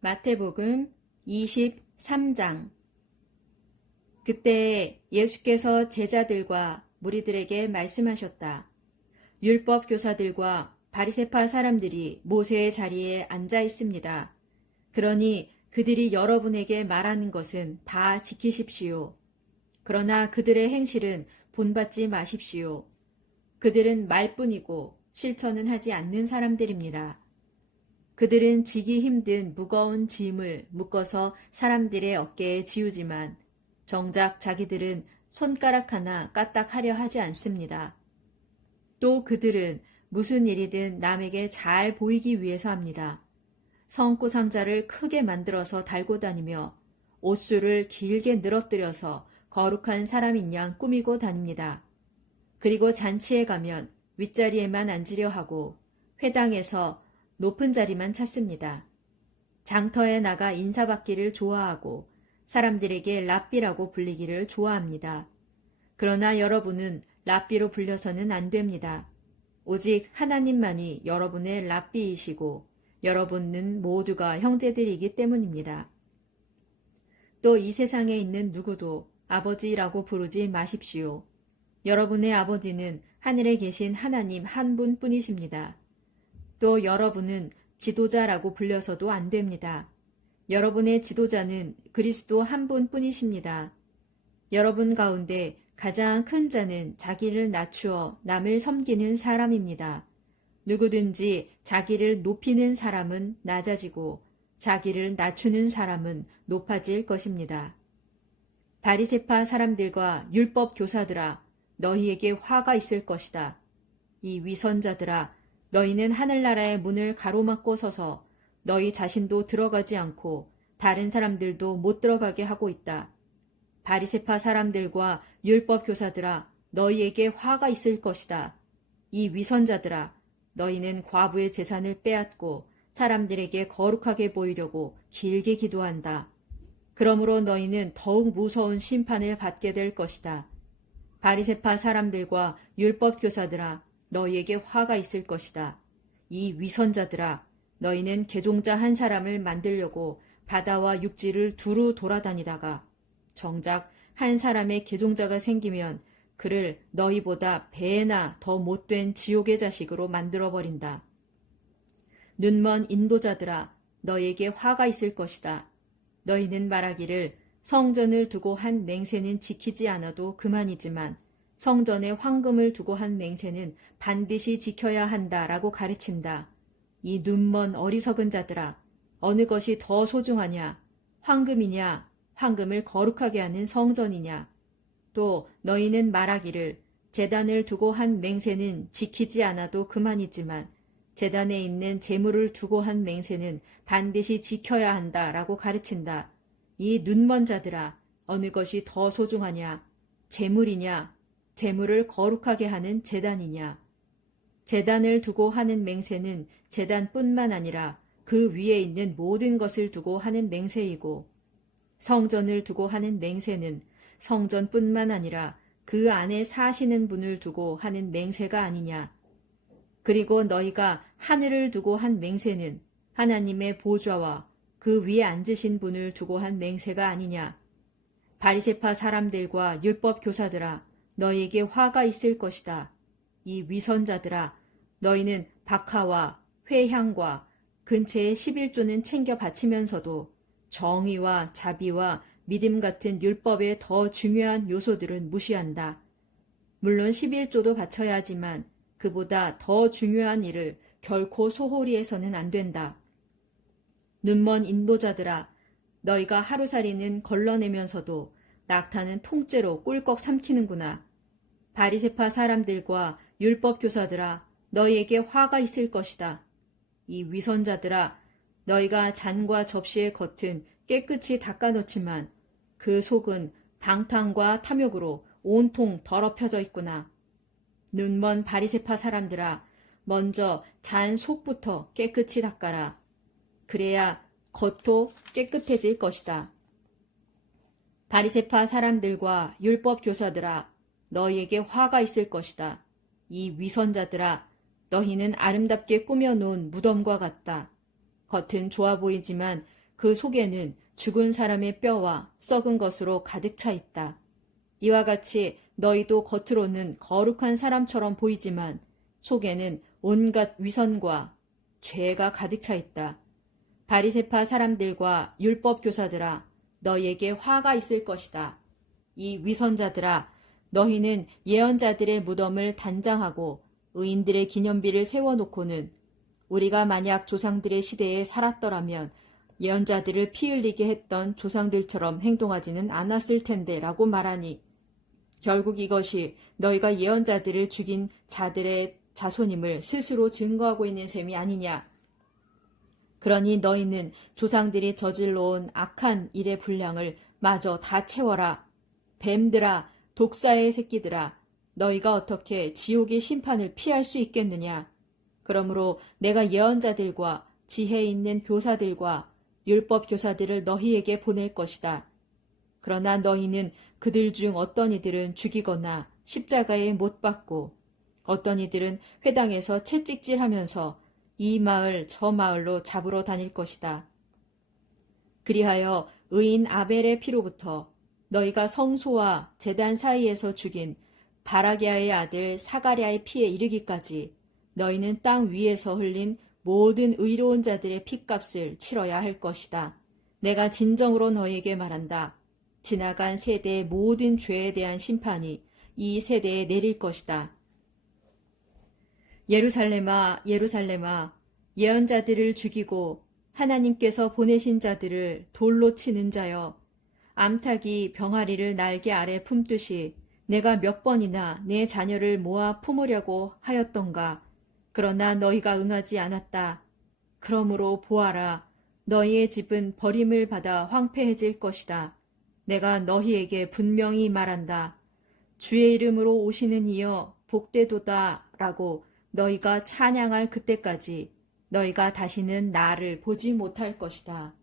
마태복음 23장. 그때 예수께서 제자들과 무리들에게 말씀하셨다. 율법 교사들과 바리새파 사람들이 모세의 자리에 앉아 있습니다. 그러니 그들이 여러분에게 말하는 것은 다 지키십시오. 그러나 그들의 행실은 본받지 마십시오. 그들은 말뿐이고 실천은 하지 않는 사람들입니다. 그들은 지기 힘든 무거운 짐을 묶어서 사람들의 어깨에 지우지만 정작 자기들은 손가락 하나 까딱하려 하지 않습니다. 또 그들은 무슨 일이든 남에게 잘 보이기 위해서 합니다. 성구 상자를 크게 만들어서 달고 다니며 옷수를 길게 늘어뜨려서 거룩한 사람인 양 꾸미고 다닙니다. 그리고 잔치에 가면 윗자리에만 앉으려 하고 회당에서 높은 자리만 찾습니다. 장터에 나가 인사받기를 좋아하고 사람들에게 랍비라고 불리기를 좋아합니다. 그러나 여러분은 랍비로 불려서는 안 됩니다. 오직 하나님만이 여러분의 랍비이시고 여러분은 모두가 형제들이기 때문입니다. 또 이 세상에 있는 누구도 아버지라고 부르지 마십시오. 여러분의 아버지는 하늘에 계신 하나님 한 분뿐이십니다. 또 여러분은 지도자라고 불려서도 안 됩니다. 여러분의 지도자는 그리스도 한 분뿐이십니다. 여러분 가운데 가장 큰 자는 자기를 낮추어 남을 섬기는 사람입니다. 누구든지 자기를 높이는 사람은 낮아지고 자기를 낮추는 사람은 높아질 것입니다. 바리새파 사람들과 율법 교사들아, 너희에게 화가 있을 것이다. 이 위선자들아, 너희는 하늘나라의 문을 가로막고 서서 너희 자신도 들어가지 않고 다른 사람들도 못 들어가게 하고 있다. 바리새파 사람들과 율법 교사들아, 너희에게 화가 있을 것이다. 이 위선자들아, 너희는 과부의 재산을 빼앗고 사람들에게 거룩하게 보이려고 길게 기도한다. 그러므로 너희는 더욱 무서운 심판을 받게 될 것이다. 바리새파 사람들과 율법 교사들아, 너희에게 화가 있을 것이다. 이 위선자들아, 너희는 개종자 한 사람을 만들려고 바다와 육지를 두루 돌아다니다가 정작 한 사람의 개종자가 생기면 그를 너희보다 배나 더 못된 지옥의 자식으로 만들어버린다. 눈먼 인도자들아, 너희에게 화가 있을 것이다. 너희는 말하기를 성전을 두고 한 맹세는 지키지 않아도 그만이지만 성전에 황금을 두고 한 맹세는 반드시 지켜야 한다라고 가르친다. 이 눈먼 어리석은 자들아, 어느 것이 더 소중하냐? 황금이냐? 황금을 거룩하게 하는 성전이냐? 또 너희는 말하기를 제단을 두고 한 맹세는 지키지 않아도 그만이지만 제단에 있는 제물을 두고 한 맹세는 반드시 지켜야 한다라고 가르친다. 이 눈먼 자들아, 어느 것이 더 소중하냐? 제물이냐? 제물을 거룩하게 하는 제단이냐? 제단을 두고 하는 맹세는 제단뿐만 아니라 그 위에 있는 모든 것을 두고 하는 맹세이고 성전을 두고 하는 맹세는 성전뿐만 아니라 그 안에 사시는 분을 두고 하는 맹세가 아니냐? 그리고 너희가 하늘을 두고 한 맹세는 하나님의 보좌와 그 위에 앉으신 분을 두고 한 맹세가 아니냐? 바리새파 사람들과 율법 교사들아, 너희에게 화가 있을 것이다. 이 위선자들아, 너희는 박하와 회향과 근처의 11조는 챙겨 바치면서도 정의와 자비와 믿음 같은 율법의 더 중요한 요소들은 무시한다. 물론 11조도 바쳐야 하지만 그보다 더 중요한 일을 결코 소홀히 해서는 안 된다. 눈먼 인도자들아, 너희가 하루살이는 걸러내면서도 낙타는 통째로 꿀꺽 삼키는구나. 바리새파 사람들과 율법 교사들아, 너희에게 화가 있을 것이다. 이 위선자들아, 너희가 잔과 접시의 겉은 깨끗이 닦아놓지만 그 속은 방탕과 탐욕으로 온통 더럽혀져 있구나. 눈먼 바리새파 사람들아, 먼저 잔 속부터 깨끗이 닦아라. 그래야 겉도 깨끗해질 것이다. 바리새파 사람들과 율법 교사들아, 너희에게 화가 있을 것이다. 이 위선자들아, 너희는 아름답게 꾸며놓은 무덤과 같다. 겉은 좋아 보이지만 그 속에는 죽은 사람의 뼈와 썩은 것으로 가득 차 있다. 이와 같이 너희도 겉으로는 거룩한 사람처럼 보이지만 속에는 온갖 위선과 죄가 가득 차 있다. 바리새파 사람들과 율법 교사들아, 너희에게 화가 있을 것이다. 이 위선자들아, 너희는 예언자들의 무덤을 단장하고 의인들의 기념비를 세워놓고는 우리가 만약 조상들의 시대에 살았더라면 예언자들을 피 흘리게 했던 조상들처럼 행동하지는 않았을 텐데 라고 말하니 결국 이것이 너희가 예언자들을 죽인 자들의 자손임을 스스로 증거하고 있는 셈이 아니냐. 그러니 너희는 조상들이 저질러온 악한 일의 분량을 마저 다 채워라. 뱀들아, 독사의 새끼들아, 너희가 어떻게 지옥의 심판을 피할 수 있겠느냐. 그러므로 내가 예언자들과 지혜 있는 교사들과 율법 교사들을 너희에게 보낼 것이다. 그러나 너희는 그들 중 어떤 이들은 죽이거나 십자가에 못 박고 어떤 이들은 회당에서 채찍질하면서 이 마을 저 마을로 잡으러 다닐 것이다. 그리하여 의인 아벨의 피로부터 너희가 성소와 제단 사이에서 죽인 바라기아의 아들 사가랴의 피에 이르기까지 너희는 땅 위에서 흘린 모든 의로운 자들의 핏값을 치러야 할 것이다. 내가 진정으로 너희에게 말한다. 지나간 세대의 모든 죄에 대한 심판이 이 세대에 내릴 것이다. 예루살렘아, 예루살렘아, 예언자들을 죽이고 하나님께서 보내신 자들을 돌로 치는 자여, 암탉이 병아리를 날개 아래 품듯이 내가 몇 번이나 내 자녀를 모아 품으려고 하였던가. 그러나 너희가 응하지 않았다. 그러므로 보아라, 너희의 집은 버림을 받아 황폐해질 것이다. 내가 너희에게 분명히 말한다. 주의 이름으로 오시는 이여 복되도다 라고 너희가 찬양할 그때까지 너희가 다시는 나를 보지 못할 것이다.